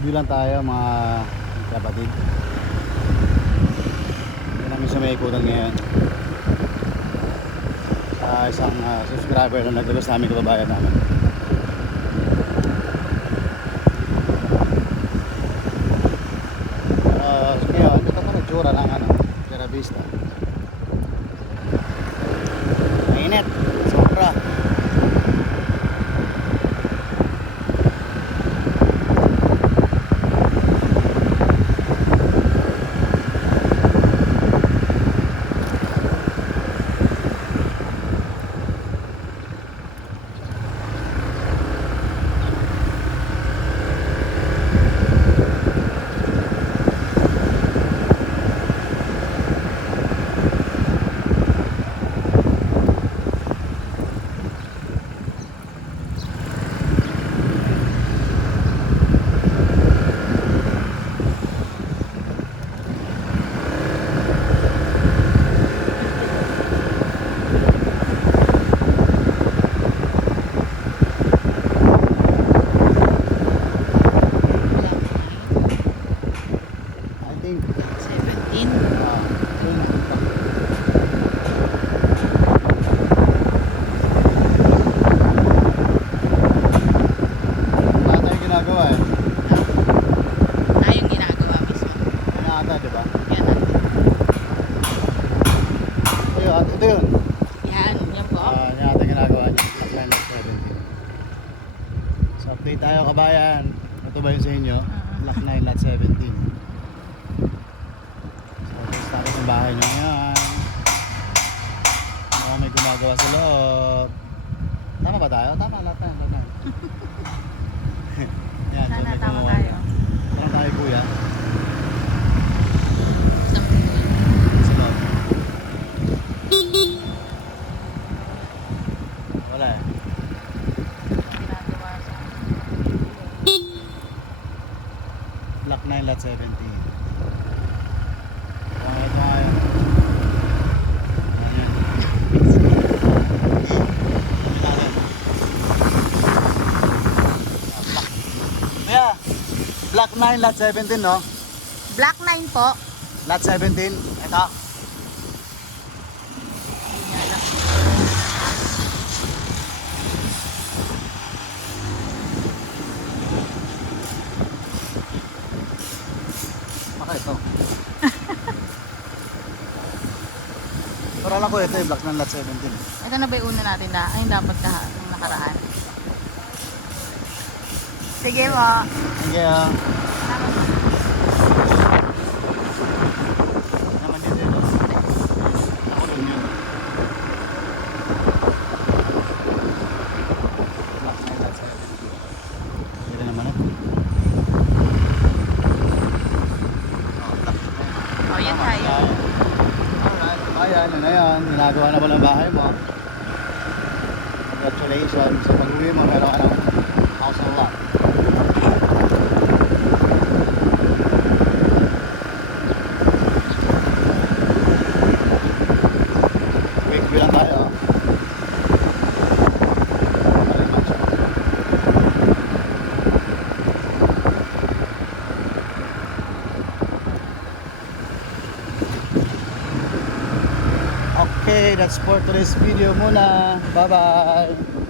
View lang tayo mga kapatid. Hindi namin sa may ikutan ngayon. Isang subscriber na nagdagos namin kababayan namin. Ngayon, ito pa nagsura ng Terra Vista. Mainit, sobra. I think 17. yun nakita. Wala tayong ginagawa eh. Yung ginagawa mismo. Yan ata, di ba? Yan natin. Ito yun. Yan po. Yan ata ginagawa niya. Upline of 17. So update tayo kabayan. Ito ba yun sa inyo? Block 9 lot 17. So start ng bahay nyo yan. Mga may gumagawa sa loob. Tama ba tayo? Tama lahat na. Yan, so Sana may tama gumawa. tayo. Parang tayo kuya. Sa Sa loob. Wala eh. ginagawa sa Block 9 lot 17. Ito nga yun. Ayan. Kuya, Block 9 lot 17 no? Black 9 po. Lot 17. Ito. Yan lang. Baka ito. Para lang ko ito yung Block 9 lot 17. Ito na ba yung una natin na? Ay, dapat yung nakaraan. Sige po. Sige ah. Naman din dito. Ako din yun. Block 9 lot 17. Hindi naman ito. Oh, yan tayo. Alright, bayan, yun na yan. Ginagawa na ba ng bahay mo? Congratulations. Sa pag-uwi mo, meron ka ng house and lot. Quick view lang tayo. Okay, that's for today's video muna. Bye-bye!